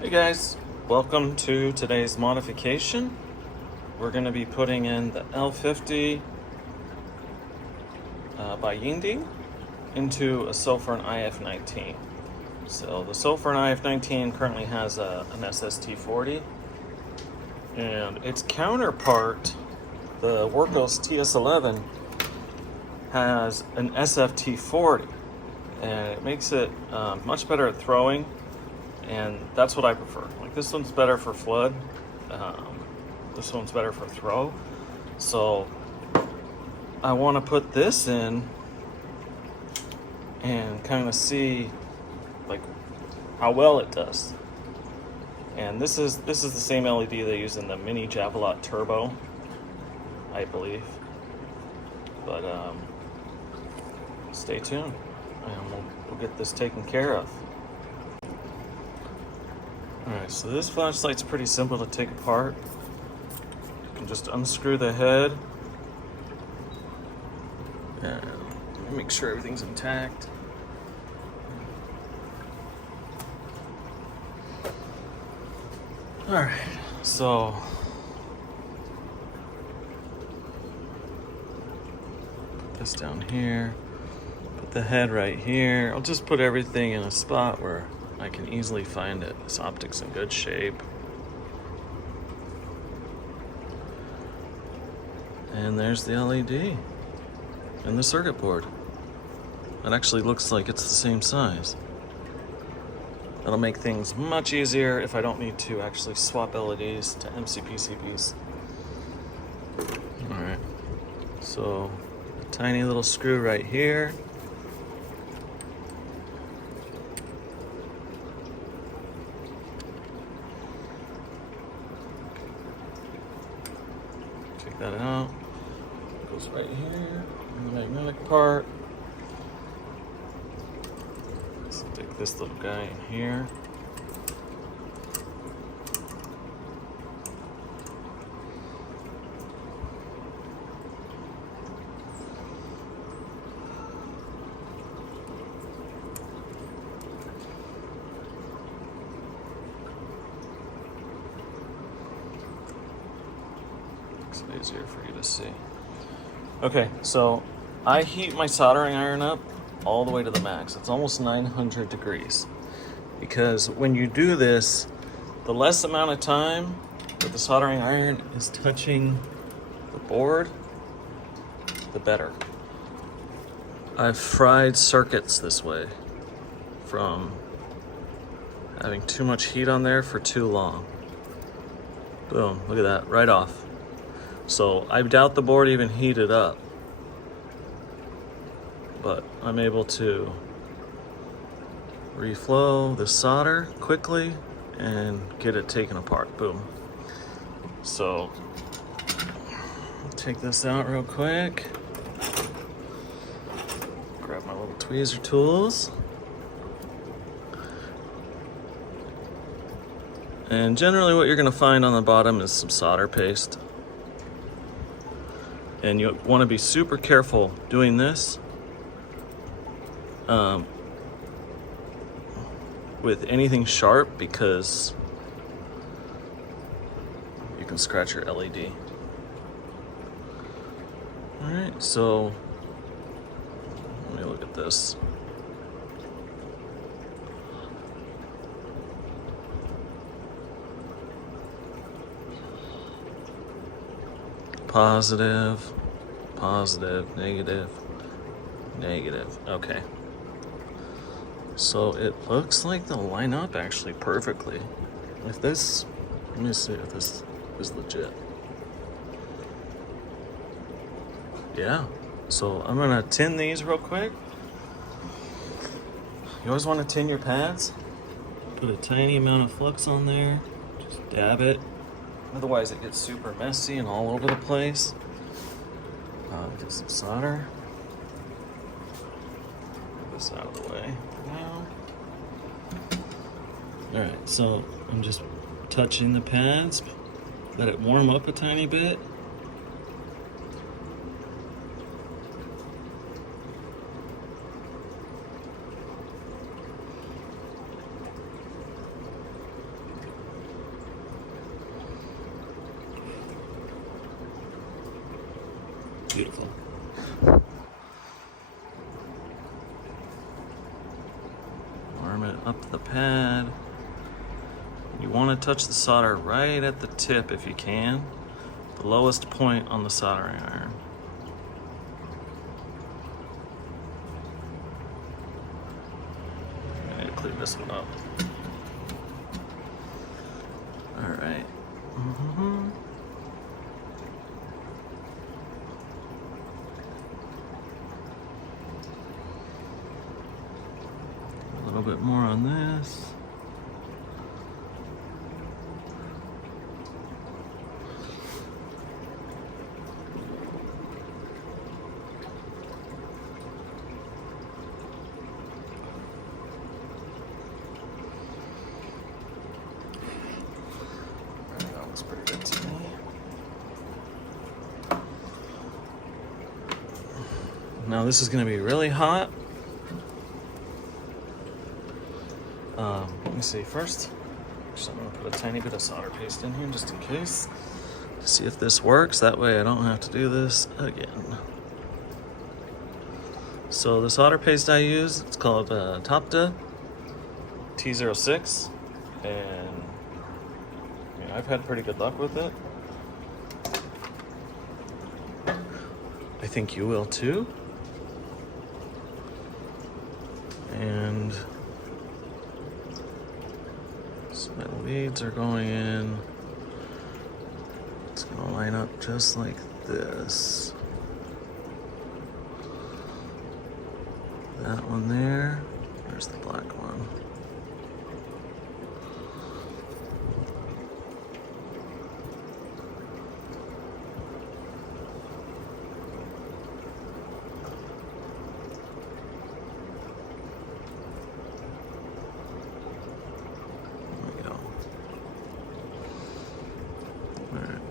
Hey guys, welcome to today's modification. We're going to be putting in the L50 by Yinding into a Sofirn IF19. So the Sofirn IF19 currently has an SST40, and its counterpart, the Workos TS11, has an SFT40, and it makes it much better at throwing. And that's what I prefer. Like, this one's better for flood. This one's better for throw. So I want to put this in and kind of see like how well it does. And this is the same LED they use in the Mini Javelot Turbo, I believe. But stay tuned, and we'll get this taken care of. Alright, so this flashlight's pretty simple to take apart. You can just unscrew the head and make sure everything's intact. Alright, so put this down here, put the head right here. I'll just put everything in a spot where I can easily find it. This optic's in good shape. And there's the LED and the circuit board. It actually looks like it's the same size. That'll make things much easier if I don't need to actually swap LEDs to MCPCBs. Alright, so a tiny little screw right here. Take that out. It goes right here in the magnetic part. Stick this little guy in here. Makes it easier for you to see. Okay, so I heat my soldering iron up all the way to the max. It's almost 900 degrees. Because when you do this, the less amount of time that the soldering iron is touching the board, the better. I've fried circuits this way from having too much heat on there for too long. Boom, look at that, right off. So I doubt the board even heated up, but I'm able to reflow the solder quickly and get it taken apart. Boom. So take this out real quick. Grab my little tweezer tools. And generally what you're gonna find on the bottom is some solder paste. And you want to be super careful doing this with anything sharp, because you can scratch your LED. Alright, so let me look at this. Positive, positive, negative, negative. Okay. So it looks like they'll line up actually perfectly. If this, let me see if this is legit. Yeah. So I'm gonna tin these real quick. You always want to tin your pads. Put a tiny amount of flux on there. Just dab it. Otherwise it gets super messy and all over the place. Get some solder. Get this out of the way now. Alright, so I'm just touching the pads. Let it warm up a tiny bit. Beautiful. Arm it up the pad. You want to touch the solder right at the tip if you can, the lowest point on the soldering iron. I need to clean this one up. All right. A little bit more on this. That looks pretty good to me. Now this is going to be really hot. Let me see first. Actually, I'm going to put a tiny bit of solder paste in here just in case to see if this works. That way I don't have to do this again. So the solder paste I use, it's called Topta T06, and I've had pretty good luck with it. I think you will too. And so my leads are going in. It's gonna line up just like this. That one there. There's the black one.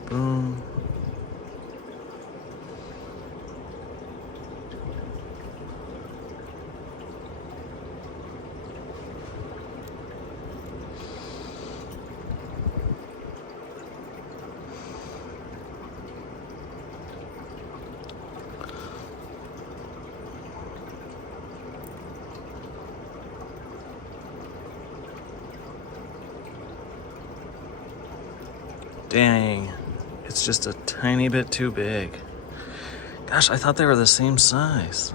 Boom. Dang. It's just a tiny bit too big. Gosh, I thought they were the same size.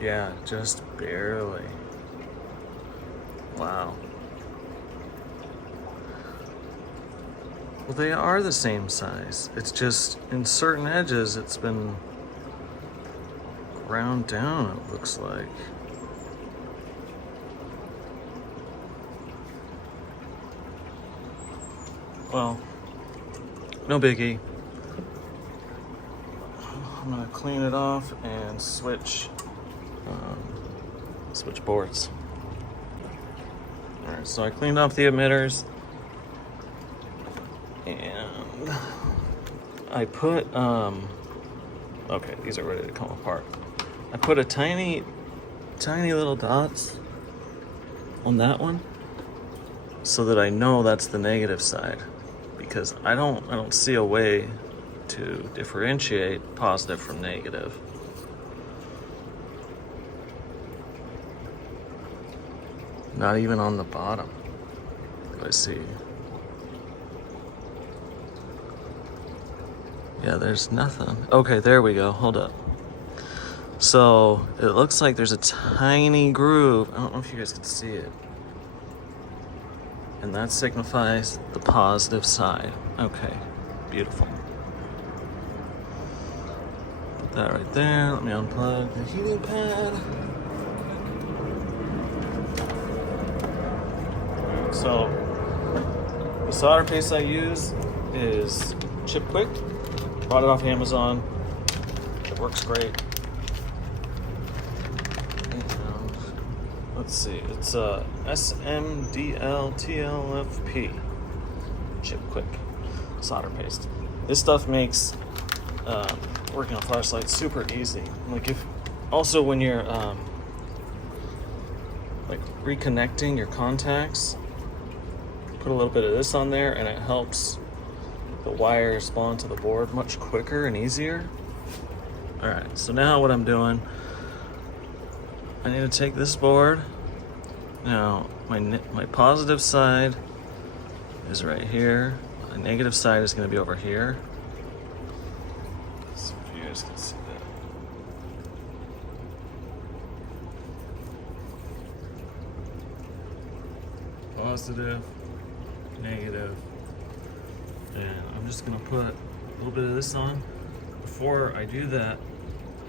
Yeah, just barely. Wow. Well, they are the same size. It's just in certain edges it's been ground down, it looks like. Well, no biggie. I'm gonna clean it off and switch boards. All right, so I cleaned off the emitters, and I put okay, these are ready to come apart. I put a tiny little dots on that one so that I know that's the negative side, because I don't see a way to differentiate positive from negative. Not even on the bottom. Let's see. Yeah, there's nothing. Okay, there we go. Hold up. So it looks like there's a tiny groove. I don't know if you guys can see it. And that signifies the positive side. Okay, beautiful. Put that right there. Let me unplug the heating pad. So the solder paste I use is Chip Quick. Bought it off Amazon. It works great. Let's see, it's SMDLTLFP Chip Quick solder paste. This stuff makes working on flashlights super easy. Like, if also when you're like reconnecting your contacts. Put a little bit of this on there and it helps the wires bond to the board much quicker and easier. All right, so now what I'm doing, I need to take this board. Now, my positive side is right here. My negative side is going to be over here. So if you guys can see that. Positive, negative, and I'm just going to put a little bit of this on. Before I do that,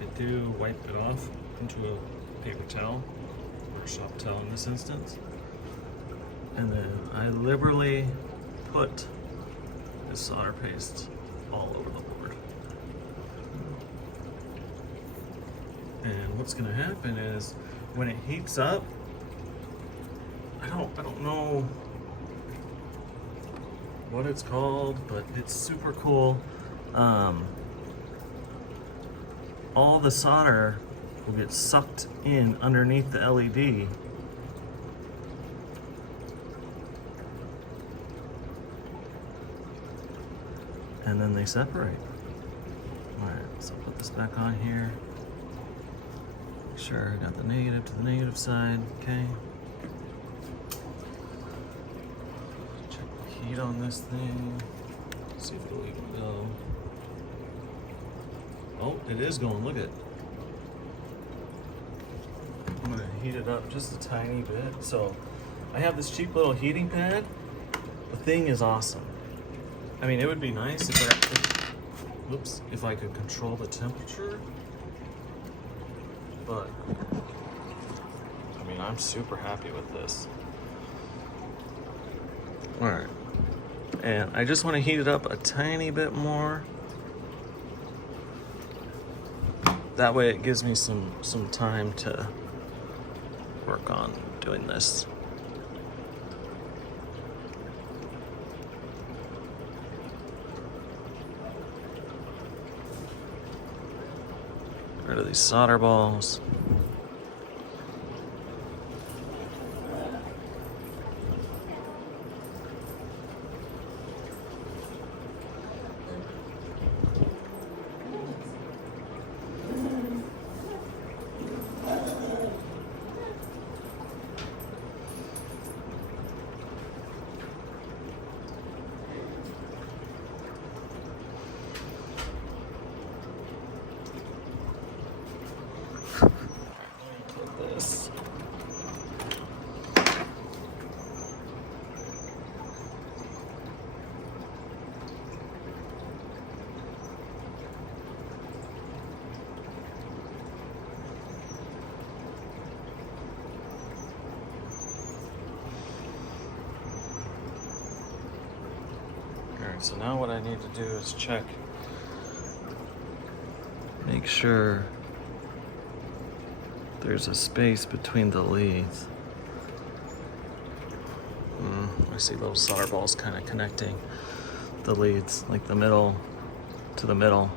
I do wipe it off into a paper towel, or a shop towel in this instance. And then I liberally put this solder paste all over the board. And what's gonna happen is when it heats up, I don't know what it's called, but it's super cool. All the solder will get sucked in underneath the LED. And then they separate. All right, so put this back on here. Make sure I got the negative to the negative side, okay. Check the heat on this thing. See if it'll even go. Oh, it is going, look at it. I'm gonna heat it up just a tiny bit. So I have this cheap little heating pad. The thing is awesome. I mean, it would be nice if I could control the temperature, but I mean, I'm super happy with this. All right, and I just want to heat it up a tiny bit more. That way it gives me some time to work on doing this. Get rid of these solder balls. So now what I need to do is check, make sure there's a space between the leads. I see little solder balls kind of connecting the leads, like the middle to the middle.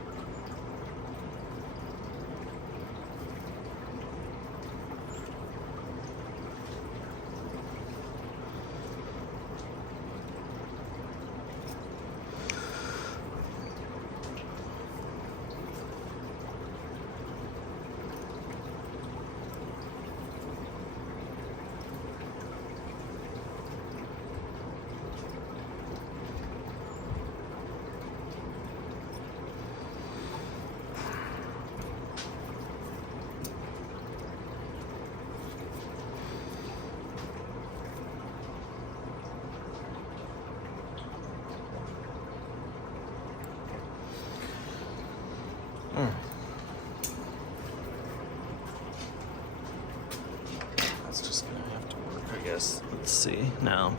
That's just gonna have to work, I guess. Let's see now.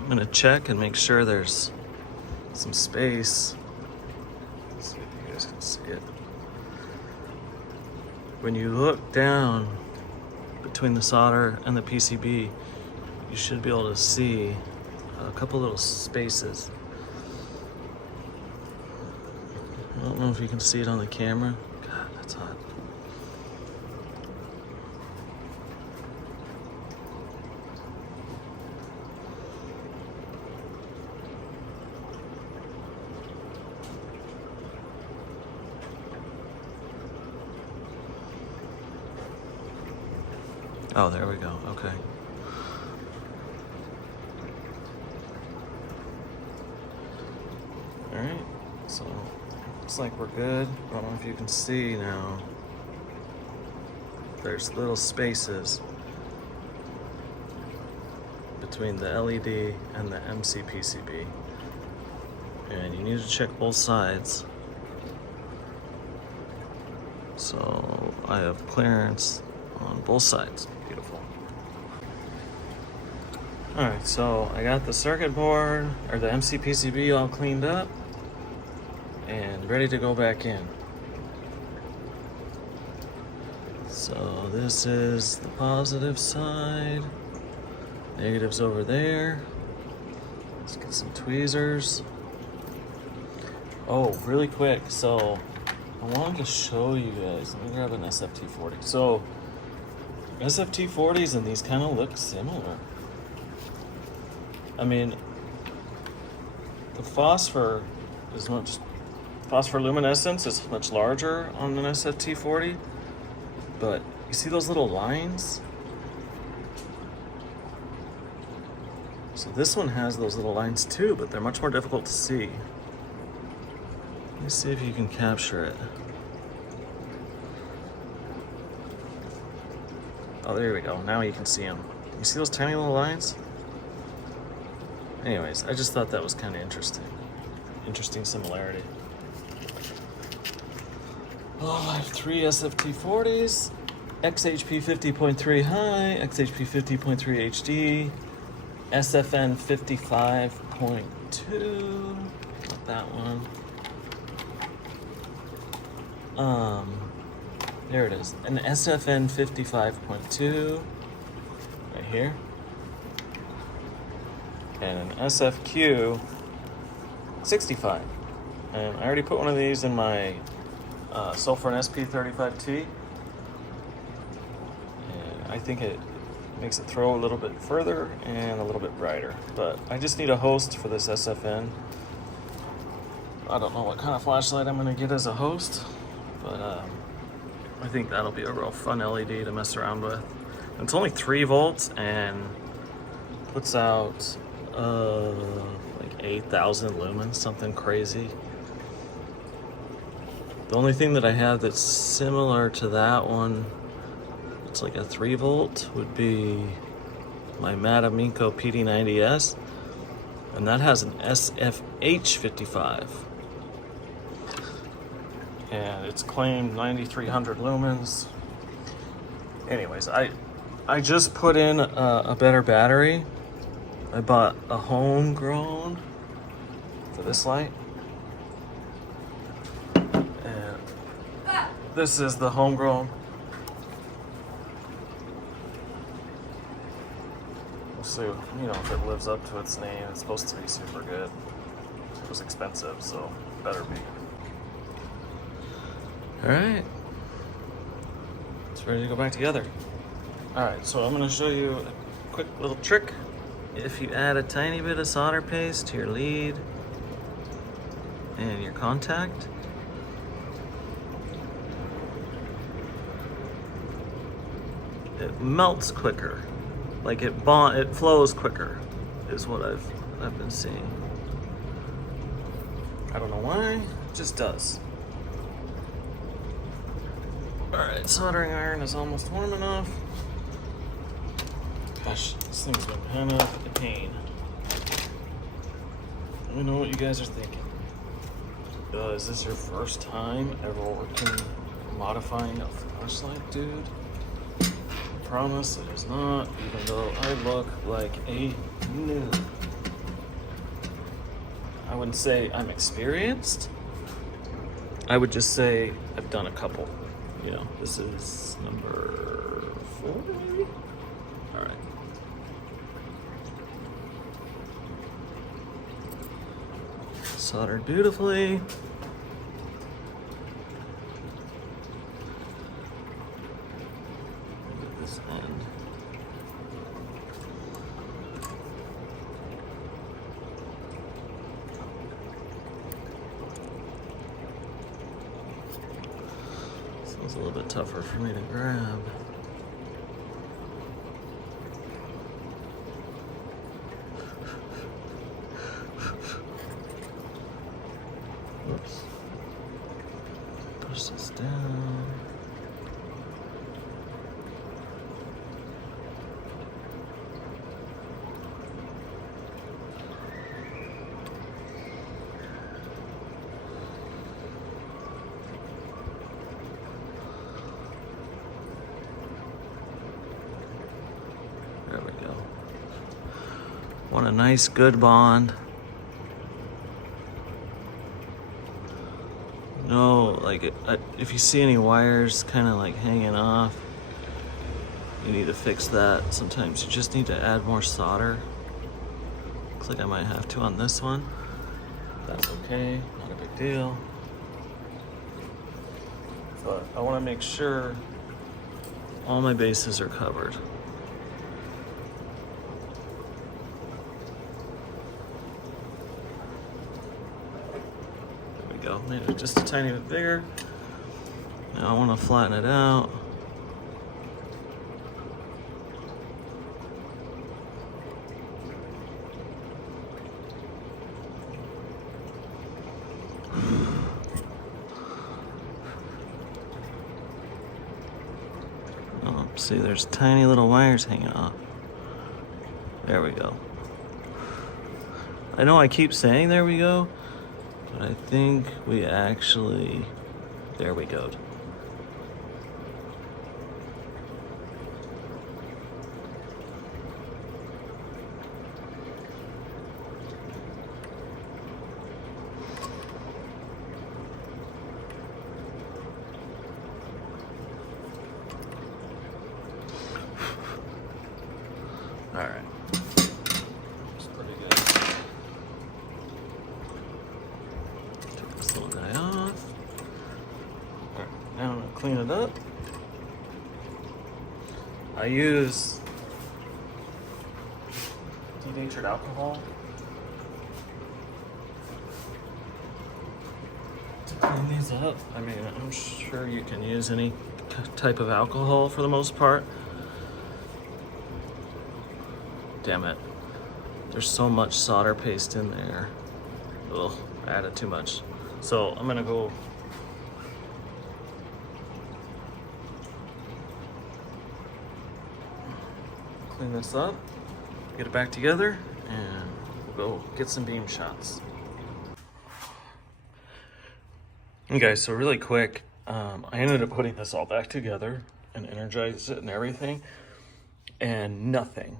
I'm gonna check and make sure there's some space. Let's see if you guys can see it. When you look down between the solder and the PCB, you should be able to see a couple little spaces. I don't know if you can see it on the camera. God, that's hot. Oh, there we go. Okay. Alright, so looks like we're good. I don't know if you can see now. There's little spaces between the LED and the MCPCB. And you need to check both sides. So I have clearance on both sides. Beautiful. Alright, so I got the circuit board, or the MCPCB all cleaned up and ready to go back in. So this is the positive side, negative's over there. Let's get some tweezers. Oh, really quick, so I wanted to show you guys, let me grab an SFT40. So SFT40s and these kind of look similar. I mean, the phosphor luminescence is much larger on an SFT40, but you see those little lines? So this one has those little lines too, but they're much more difficult to see. Let me see if you can capture it. Oh, there we go. Now you can see them. You see those tiny little lines? Anyways, I just thought that was kind of interesting. Interesting similarity. Oh, I have 3 SFT40s. XHP 50.3 high, XHP 50.3 HD, SFN 55.2. Not that one. There it is. An SFN 55.2 right here. And an SFQ 65. And I already put one of these in my Sofirn SP35T. And I think it makes it throw a little bit further and a little bit brighter. But I just need a host for this SFN. I don't know what kind of flashlight I'm going to get as a host, but I think that'll be a real fun LED to mess around with. And it's only 3 volts and puts out like 8,000 lumens, something crazy. The only thing that I have that's similar to that one, it's like a 3 volt, would be my Amico PD90S, and that has an SFH55. And it's claimed 9,300 lumens. Anyways, I just put in a better battery. I bought a homegrown for this light. And this is the homegrown. We'll see, if it lives up to its name. It's supposed to be super good. It was expensive, so better be. Alright. It's ready to go back together. Alright, so I'm going to show you a quick little trick. If you add a tiny bit of solder paste to your lead and your contact, it melts quicker. Like it flows quicker, is what I've been seeing. I don't know why, it just does. Alright, soldering iron is almost warm enough. Gosh, this thing's been kind of a pain. Let me know what you guys are thinking. Is this your first time ever modifying a flashlight, dude? I promise it is not, even though I look like a noob. I wouldn't say I'm experienced. I would just say I've done a couple. This is number 4, maybe? All right. Soldered beautifully. Look at this end. This one's a little bit tougher for me to grab. Push this down. There we go. Want a nice good bond. No, like if you see any wires kind of like hanging off, you need to fix that. Sometimes you just need to add more solder. Looks like I might have to on this one. That's okay, not a big deal. But I want to make sure all my bases are covered. There we go, maybe just a tiny bit bigger. Now I want to flatten it out. Oh, see, there's tiny little wires hanging off. There we go. I know I keep saying there we go, but I think we actually, there we go. All right. That's pretty good. Take this little guy off. All right, now I'm gonna clean it up. I use denatured alcohol to clean these up. I mean, I'm sure you can use any type of alcohol for the most part. Damn it. There's so much solder paste in there. Ugh, I added too much. So I'm gonna go clean this up, get it back together, and we'll go get some beam shots. Okay, so really quick, I ended up putting this all back together and energized it and everything, and nothing.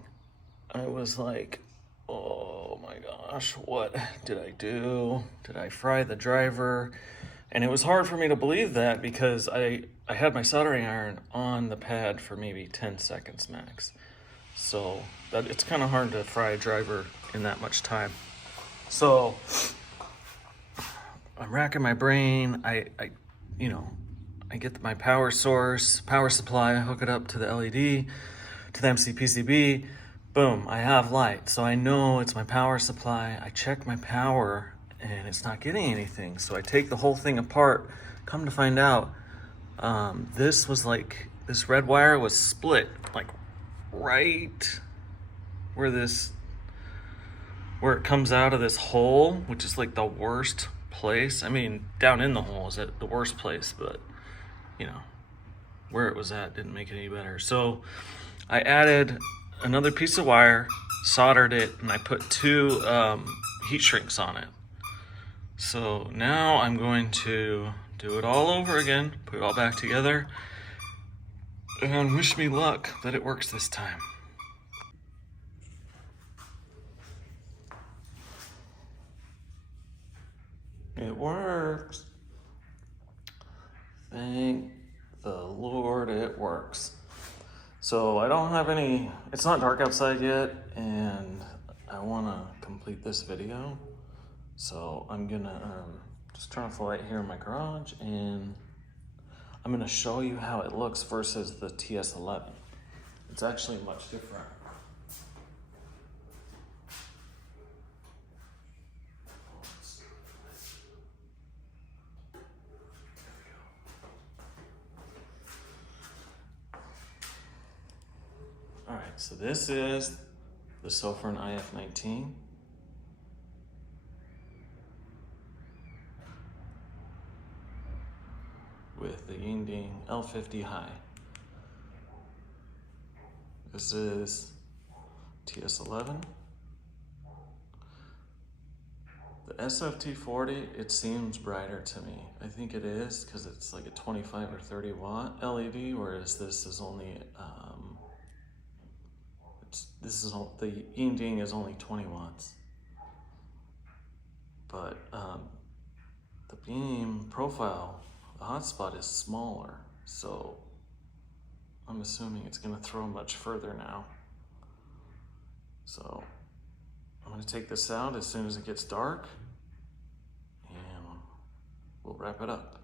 I was like, oh my gosh, what did I do? Did I fry the driver? And it was hard for me to believe that because I had my soldering iron on the pad for maybe 10 seconds max. So that it's kind of hard to fry a driver in that much time. So I'm racking my brain. I get my power source, power supply, I hook it up to the LED, to the MCPCB. Boom, I have light, so I know it's my power supply. I check my power and it's not getting anything. So I take the whole thing apart. Come to find out, this red wire was split, like right where it comes out of this hole, which is like the worst place. I mean, down in the hole is the worst place, but you know, where it was at didn't make it any better. So I added another piece of wire, soldered it, and I put 2 heat shrinks on it. So now I'm going to do it all over again, put it all back together, and wish me luck that it works this time. It works. Thank the Lord it works. So I don't have any, it's not dark outside yet, and I want to complete this video. So I'm gonna just turn off the light here in my garage, and I'm gonna show you how it looks versus the TS11. It's actually much different. All right, so this is the Sofirn IF19. with the Yinding L50 high. This is TS11. The SFT40, it seems brighter to me. I think it is because it's like a 25 or 30 watt LED, whereas this is only, the yinding is only 20 watts. But the beam profile, the hotspot is smaller, so I'm assuming it's going to throw much further now. So I'm going to take this out as soon as it gets dark, and we'll wrap it up.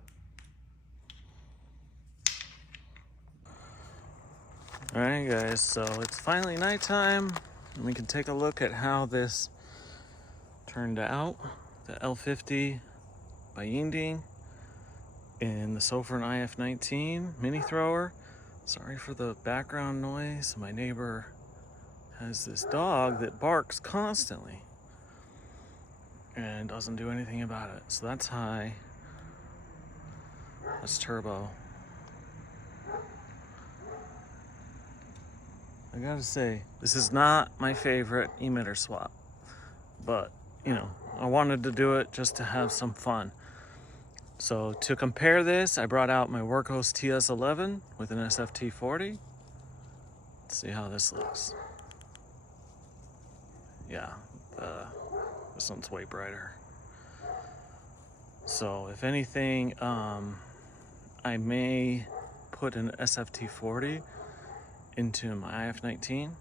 Alright guys, so it's finally nighttime, and we can take a look at how this turned out. The L50 by Yinding in the Sofirn IF19 mini thrower. Sorry for the background noise. My neighbor has this dog that barks constantly and doesn't do anything about it. So that's high. That's turbo. I gotta say, this is not my favorite emitter swap, but you know, I wanted to do it just to have some fun. So to compare this, I brought out my Workhorse TS11 with an SFT40. Let's see how this looks. Yeah, this one's way brighter. So if anything, I may put an SFT40 into my IF19.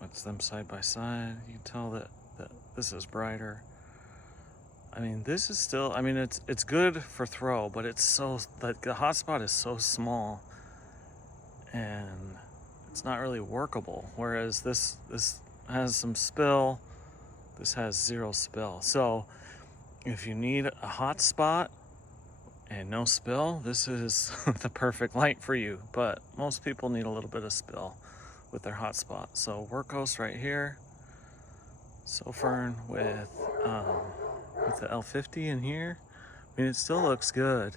Let's them side by side. You can tell that this is brighter. I mean, this is still, I mean, it's good for throw, but it's so, the hotspot is so small and it's not really workable. Whereas this has some spill, this has zero spill. So if you need a hotspot and no spill, this is the perfect light for you. But most people need a little bit of spill with their hotspot. So Workhorse right here, Sofirn with the L50 in here. I mean, it still looks good.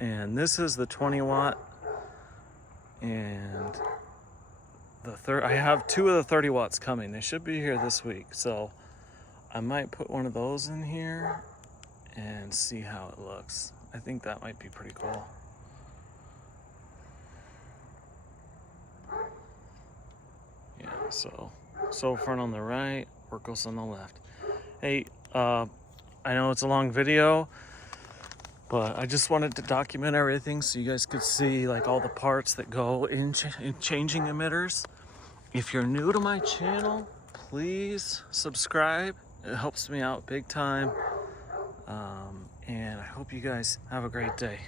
And this is the 20 watt, and I have 2 of the 30 watts coming. They should be here this week. So I might put one of those in here and see how it looks. I think that might be pretty cool. Yeah, so Sofirn on the right, Workhorse on the left. Hey, I know it's a long video, but I just wanted to document everything so you guys could see like all the parts that go in changing emitters. If you're new to my channel, please subscribe. It helps me out big time. And I hope you guys have a great day.